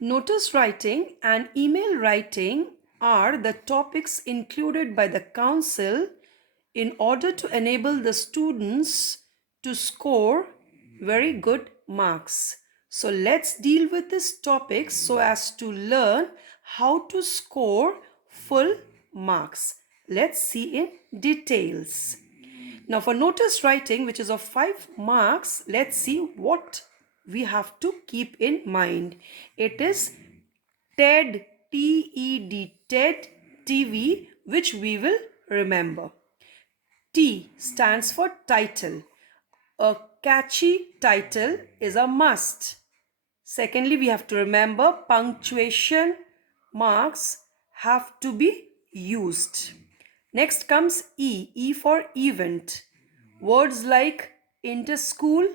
Notice writing and email writing are the topics included by the council in order to enable the students to score very good marks. So let's deal with these topics so as to learn how to score full marks. Let's see in details. Now for notice writing, which is of 5 marks, let's see what we have to keep in mind. It is TED, TED, TED, TV, which we will remember. T stands for title. A catchy title is a must. Secondly, we have to remember punctuation marks have to be used. Next comes E, E for event. Words like inter-school,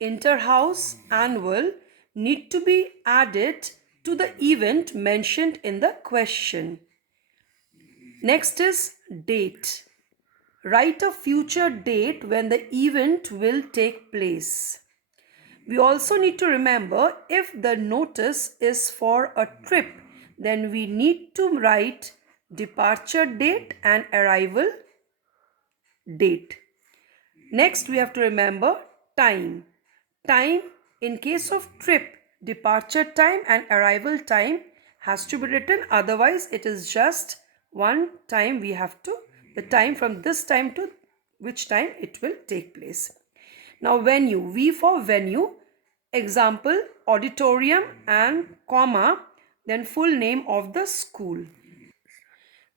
inter-house, annual need to be added to the event mentioned in the question. Next is date. Write a future date when the event will take place. We also need to remember if the notice is for a trip, then we need to write departure date and arrival date. Next, we have to remember time. Time in case of trip, departure time and arrival time has to be written. Otherwise, it is just one time we have to, the time from this time to which time it will take place. Now, venue, V for venue, example, auditorium and comma, then full name of the school.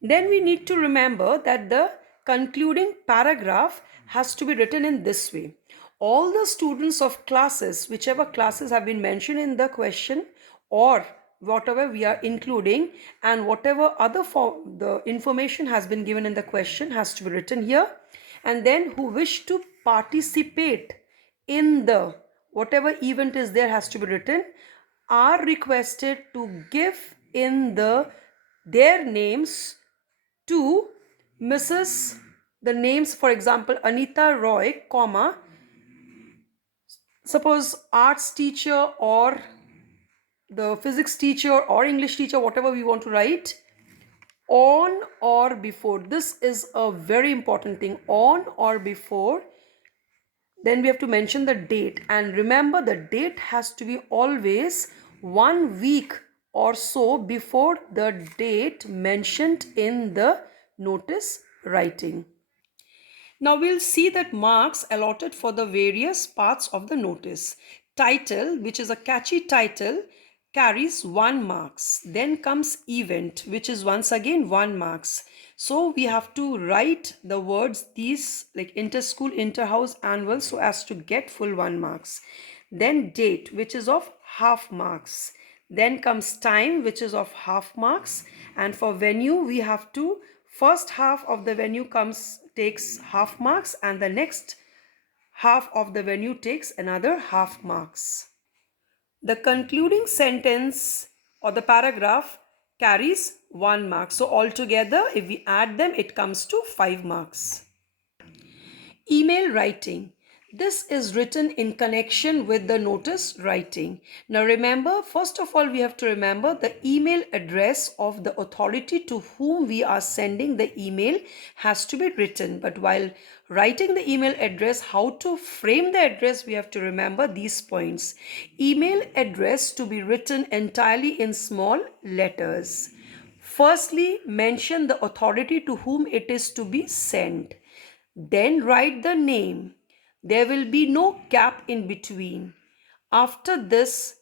Then we need to remember that the concluding paragraph has to be written in this way. All the students of classes, whichever classes have been mentioned in the question or whatever we are including and whatever other the information has been given in the question has to be written here, and then who wish to participate in the whatever event is there has to be written, are requested to give in their names to Mrs. the names, for example, Anita Roy, comma, suppose arts teacher or the physics teacher or English teacher, whatever we want to write, on or before. This is a very important thing, on or before. Then we have to mention the date, and remember the date has to be always 1 week or so before the date mentioned in the notice writing. Now we'll see that marks allotted for the various parts of the notice. Title, which is a catchy title, carries 1 marks. Then comes event, which is once again 1 marks. So we have to write the words these like inter-school, inter-house, annual so as to get full 1 marks. Then date, which is of half marks. Then comes time, which is of half marks. And for venue, we have to first half of the venue takes half marks and the next half of the venue takes another half marks. The concluding sentence or the paragraph carries 1 mark. So altogether, if we add them, it comes to 5 marks. Email writing. This is written in connection with the notice writing. Now remember, first of all, we have to remember the email address of the authority to whom we are sending the email has to be written. But while writing the email address, how to frame the address, we have to remember these points. Email address to be written entirely in small letters. Firstly, mention the authority to whom it is to be sent. Then write the name. There will be no gap in between. After this,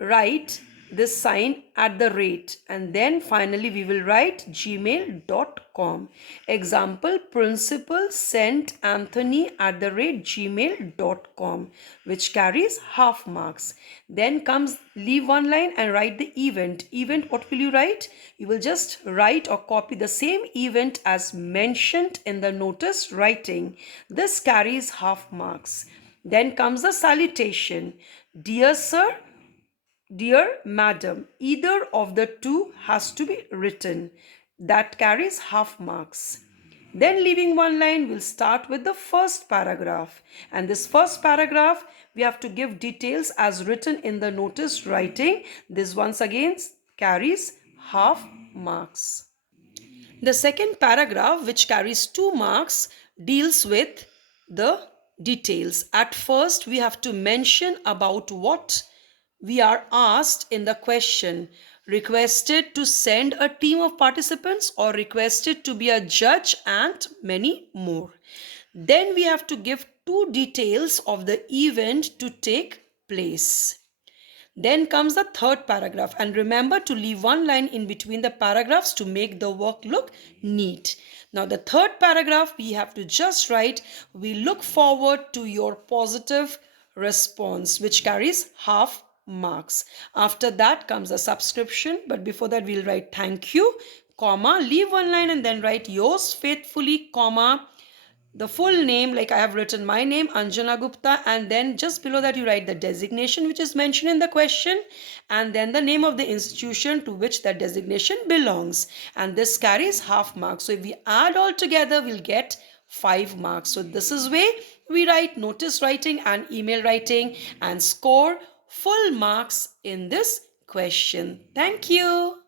write this sign at the rate, and then finally we will write gmail.com. Example, principal sent Anthony at the rate gmail.com, which carries half marks. Then comes leave 1 line and write the event. Event, what will you write? You will just write or copy the same event as mentioned in the notice writing. This carries half marks. Then comes the salutation. Dear sir, dear madam, either of the two has to be written. That carries half marks. Then leaving one line, we'll start with the first paragraph. And this first paragraph, we have to give details as written in the notice writing. This once again carries half marks. The second paragraph, which carries 2 marks, deals with the details. At first, we have to mention about what we are asked in the question. Requested to send a team of participants or requested to be a judge and many more. Then we have to give 2 details of the event to take place. Then comes the third paragraph, and remember to leave one line in between the paragraphs to make the work look neat. Now the third paragraph, we have to just write, we look forward to your positive response, which carries half marks. After that comes a subscription, but before that we'll write thank you, comma, leave one line and then write yours faithfully, comma, the full name, like I have written my name, Anjana Gupta, and then just below that you write the designation which is mentioned in the question, and then the name of the institution to which that designation belongs. And this carries half marks. So if we add all together, we'll get 5 marks. So this is way we write notice writing and email writing and score full marks in this question. Thank you.